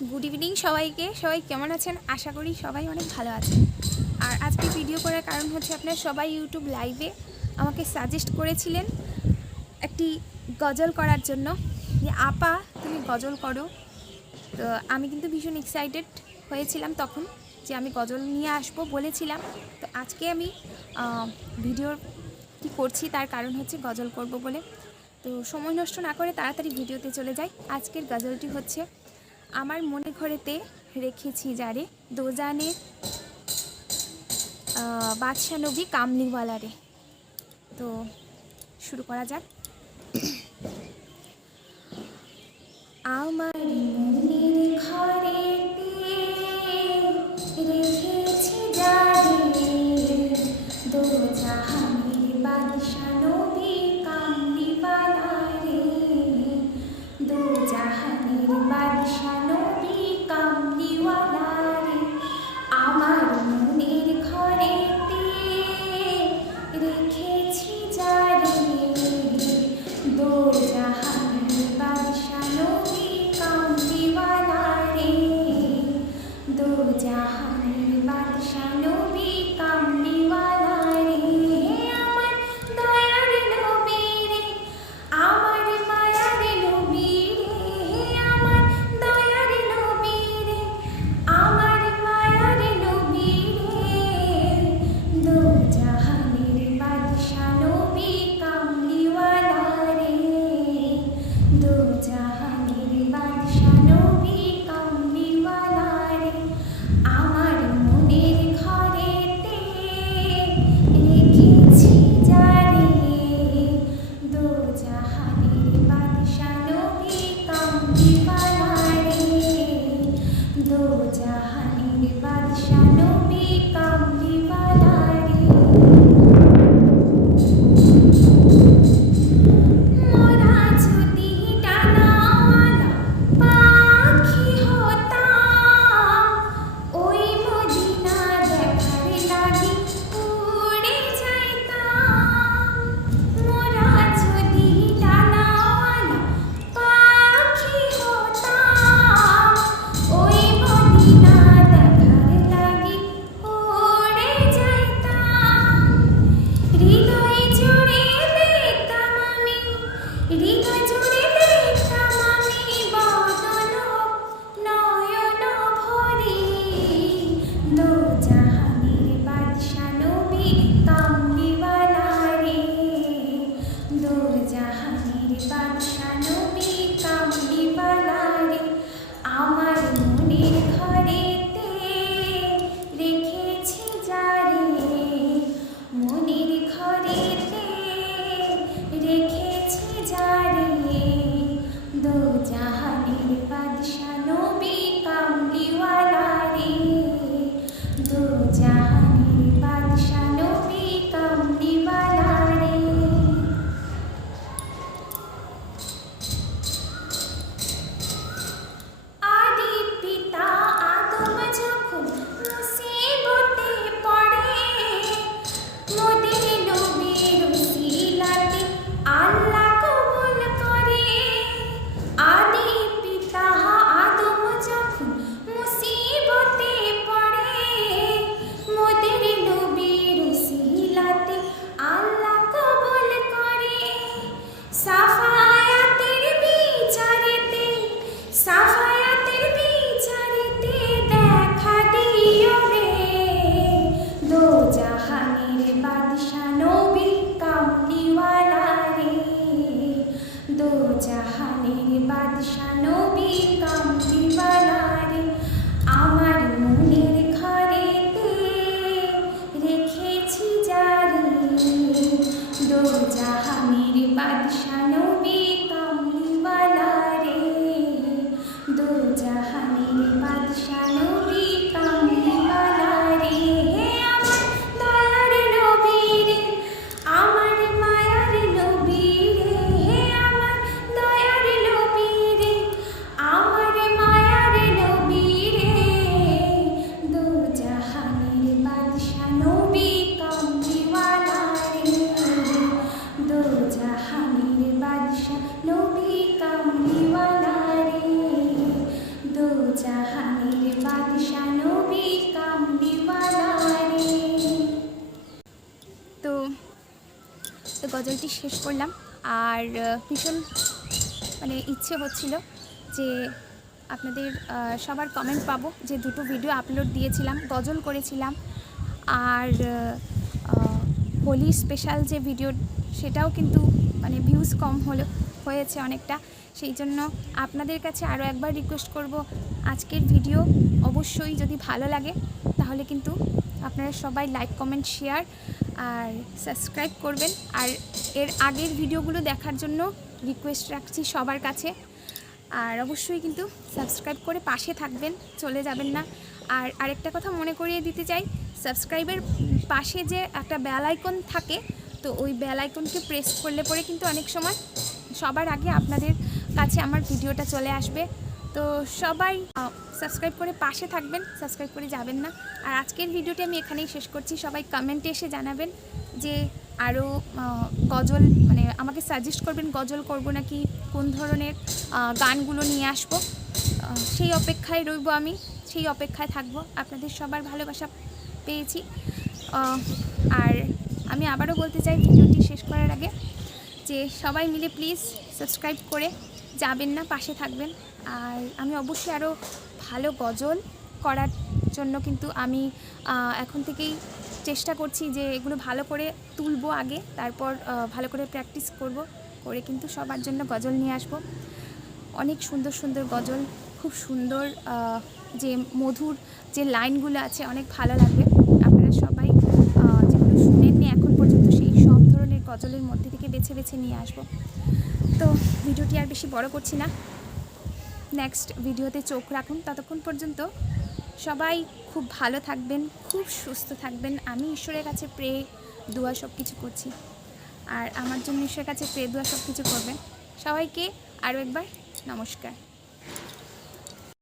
Good evening সবাইকে। সবাই কেমন আছেন? আশা করি সবাই অনেক ভালো আছেন। আর আজকে ভিডিও করার কারণ হচ্ছে আপনারা সবাই ইউটিউব লাইভে আমাকে সাজেস্ট করেছিলেন একটি গজল করার জন্য। যে, আপা, তুমি গজল করো। তো আমি কিন্তু ভীষণ এক্সাইটেড হয়েছিলাম তখন যে, আমি গজল নিয়ে আসব বলেছিলাম। তো আজকে আমি ভিডিওটি করছি। তার কারণ হচ্ছে গজল করব বলে। তো সময় নষ্ট না করে তাড়াতাড়ি ভিডিওতে চলে যাই। আজকের গজলটি হচ্ছে আমার মনে ঘরেতে রেখেছি যারে দোজানে বাদশা নগী কামনিওয়ালারে তো শুরু করা যাক। আমার জাহানের বাদশাহ নবী কাম গজলটি শেষ করলাম। আর ভীষণ মানে ইচ্ছে হচ্ছিল যে আপনাদের সবার কমেন্ট পাবো যে দুটো ভিডিও আপলোড দিয়েছিলাম, গজল করেছিলাম। আর হোলি স্পেশাল যে ভিডিও সেটাও কিন্তু মানে ভিউজ কম হলো, হয়েছে অনেকটা। সেই জন্য আপনাদের কাছে আরও একবার রিকোয়েস্ট করব, আজকের ভিডিও অবশ্যই যদি ভালো লাগে, তাহলে কিন্তু আপনারা সবাই লাইক কমেন্ট শেয়ার আর সাবস্ক্রাইব করবেন। আর এর আগের ভিডিওগুলো দেখার জন্য রিকোয়েস্ট রাখছি সবার কাছে। আর অবশ্যই কিন্তু সাবস্ক্রাইব করে পাশে থাকবেন, চলে যাবেন না। আর আরেকটা কথা মনে করিয়ে দিতে চাই, সাবস্ক্রাইবের পাশে যে একটা বেল আইকন থাকে, তো ওই বেল আইকনকে প্রেস করলে পরে কিন্তু অনেক সময় সবার আগে আপনাদের কাছে আমার ভিডিওটা চলে আসবে। তো সবাই সাবস্ক্রাইব করে পাশে থাকবেন সাবস্ক্রাইব করে যাবেন না। আর আজকের ভিডিওটি আমি এখানেই শেষ করছি। সবাই কমেন্টে এসে জানাবেন যে আরও গজল মানে আমাকে সাজেস্ট করবেন গজল করব নাকি, কোন ধরনের গানগুলো নিয়ে আসব। সেই অপেক্ষায় রইব আমি, সেই অপেক্ষায় থাকব। আপনাদের সবার ভালোবাসা পেয়েছি। আর আমি আবারও বলতে চাই, ভিডিওটি শেষ করার আগে যে সবাই মিলে প্লিজ সাবস্ক্রাইব করে যাবেন না, পাশে থাকবেন। আর আমি অবশ্যই আরও ভালো গজল করার জন্য কিন্তু আমি এখন থেকেই চেষ্টা করছি যে এগুলো ভালো করে তুলবো আগে, তারপর ভালো করে প্র্যাকটিস করব, করে কিন্তু সবার জন্য গজল নিয়ে আসব। অনেক সুন্দর সুন্দর গজল, খুব সুন্দর যে মধুর যে লাইনগুলো আছে অনেক ভালো লাগবে। আপনারা সবাই যেগুলো শুনেননি এখন পর্যন্ত সেই সব ধরনের গজলের মধ্যে থেকে বেছে বেছে নিয়ে আসব। তো ভিডিওটি আর বেশি বড় করছি না। নেক্সট ভিডিওতে চোখ রাখুন। ততক্ষণ পর্যন্ত সবাই খুব ভালো থাকবেন, খুব সুস্থ থাকবেন। আমি ঈশ্বরের কাছে প্রে দোয়া সব কিছু করছি। আর আমার জন্য ঈশ্বরের কাছে প্রে দোয়া সব কিছু করবেন। সবাইকে আরও একবার নমস্কার।